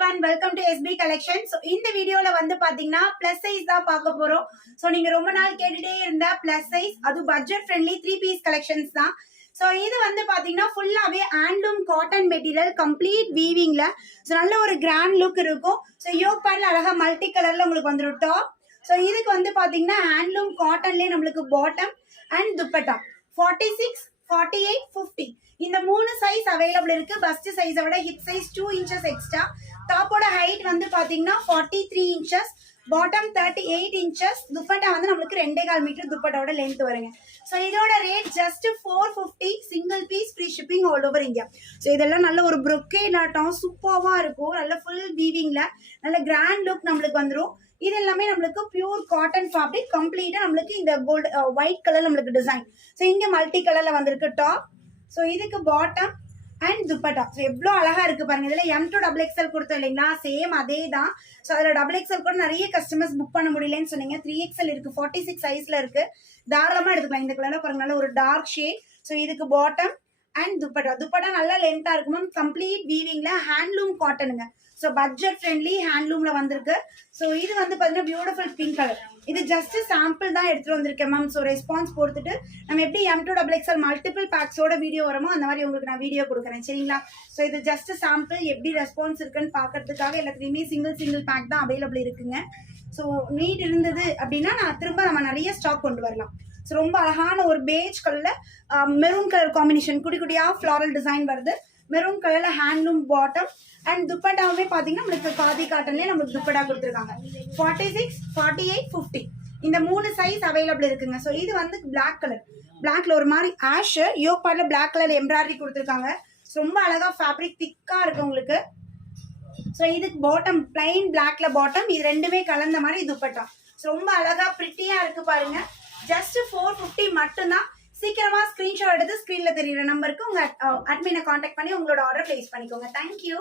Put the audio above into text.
everyone, welcome to SB Collection. So இந்த வீடியோல வந்து பாத்தீங்கன்னா plus size தான் பார்க்க போறோம். So நீங்க ரொம்ப நாள் கேட்டுட்டே இருந்த plus size அது budget friendly 3 piece collections தான். So இது வந்து பாத்தீங்கன்னா ஃபுல்லாவே handloom cotton material complete weavingல so நல்ல ஒரு grand look இருக்கும். So yoke partல அழகா multi colorல உங்களுக்கு வந்துரும் top. So இதுக்கு வந்து பாத்தீங்கன்னா handloom cottonலயே நம்மளுக்கு bottom and dupatta 46 48 50 இந்த மூணு சைஸ் அவைலபிள் இருக்கு. பஸ்ட் சைஸை விட ஹிப் சைஸ் 2 inches எக்ஸ்ட்ரா. டாப்போட ஹைட் வந்து பாத்தீங்கன்னா 43 inches, பாட்டம் 38 inches. துப்பட்டா வந்து நம்மளுக்கு 2.25 மீட்டர் துப்பட்டாவோட லென்த் வருங்க. ஸோ இதோட rate just 450, single piece, free shipping all over India. So இதெல்லாம் நல்ல ஒரு ப்ரொக்கேட் ஆட்டம் சூப்பராக இருக்கும். நல்ல ஃபுல் வீவிங்ல நல்ல கிராண்ட் லுக் நம்மளுக்கு வந்துடும். இது எல்லாமே நம்மளுக்கு பியூர் காட்டன் ஃபேப்ரிக். கம்ப்ளீட்டா நம்மளுக்கு இந்த கோல்டு ஒயிட் கலர் நம்மளுக்கு டிசைன். ஸோ இங்க மல்டி கலர்ல வந்திருக்கு டாப். ஸோ இதுக்கு பாட்டம் அண்ட் துப்பட்டா. ஸோ எவ்வளோ அழகா இருக்கு பாருங்க. இதுல M2 XXL கொடுத்தோம் இல்லைங்களா, சேம் அதே தான். ஸோ அதில் XXL கூட நிறைய கஸ்டமர்ஸ் புக் பண்ண முடியலன்னு சொன்னீங்க. 3XL இருக்கு, 46 சைஸ்ல இருக்கு. தாராளமா எடுத்துக்கலாம். இந்த கலர்ல பாருங்க, நல்ல ஒரு டார்க் ஷேட். ஸோ இதுக்கு பாட்டம் அண்ட் துப்பட்டா. துப்பட்டா நல்லா லென்த்தா இருக்கும் மேம். கம்ப்ளீட் வீவிங்ல ஹேண்ட்லூம் காட்டனுங்க. ஸோ பட்ஜெட் ஃப்ரெண்ட்லி ஹேண்ட்லூம்ல வந்திருக்கு. ஸோ இது வந்து பார்த்தீங்கன்னா பியூட்டிஃபுல் பிங்க் கலர். இது ஜஸ்ட் சாம்பிள் தான் எடுத்துட்டு வந்திருக்கேன் மேம். ஸோ ரெஸ்பான்ஸ் பொறுத்துட்டு நம்ம எப்படி M2 XXL மல்டிபிள் பேக்ஸோட வீடியோ வருமோ அந்த மாதிரி உங்களுக்கு நான் வீடியோ கொடுக்குறேன், சரிங்களா? ஸோ இது ஜஸ்ட் சாம்பிள், எப்படி ரெஸ்பான்ஸ் இருக்குன்னு பார்க்கறதுக்காக எல்லாத்துலேயுமே சிங்கிள் பேக் தான் அவைலபிள் இருக்குங்க. ஸோ நீட் இருந்தது அப்படின்னா நான் திரும்ப நம்ம நிறைய ஸ்டாக் கொண்டு வரலாம். ஸோ ரொம்ப அழகான ஒரு பேஜ் கலர்ல மெரூன் கலர் காம்பினேஷன், குடி குடியா ஃப்ளாரல் டிசைன் வருது. மெரூன் கலர்ல ஹேண்ட்லூம் பாட்டம் அண்ட் துப்பட்டாவே பாத்தீங்கன்னா நம்மளுக்கு காதி காட்டன்லயே நம்மளுக்கு துப்பட்டா கொடுத்துருக்காங்க. 46 48 50 இந்த மூணு சைஸ் அவைலபிள் இருக்குங்க. ஸோ இது வந்து பிளாக் கலர். பிளாக்ல ஒரு மாதிரி ஆஷ் யோக் பார்ட்ல பிளாக் கலர் எம்ப்ராய்டரி கொடுத்துருக்காங்க. ரொம்ப அழகா ஃபேப்ரிக் திக்கா இருக்கு உங்களுக்கு. ஸோ இதுக்கு பாட்டம் பிளைன் பிளாக்ல பாட்டம், இது ரெண்டுமே கலந்த மாதிரி துப்பட்டா. ஸோ ரொம்ப அழகா பிரிட்டியா இருக்கு பாருங்க. ஜஸ்ட் 450 மட்டும்தான். சீக்கிரமா ஸ்கிரீன்ஷாட் எடுத்து ஸ்கிரீன்ல தெரியுற நம்பருக்கு உங்க அட்மினை கான்டாக்ட் பண்ணி உங்களோட ஆர்டர் பிளேஸ் பண்ணிக்கோங்க. தேங்க்யூ.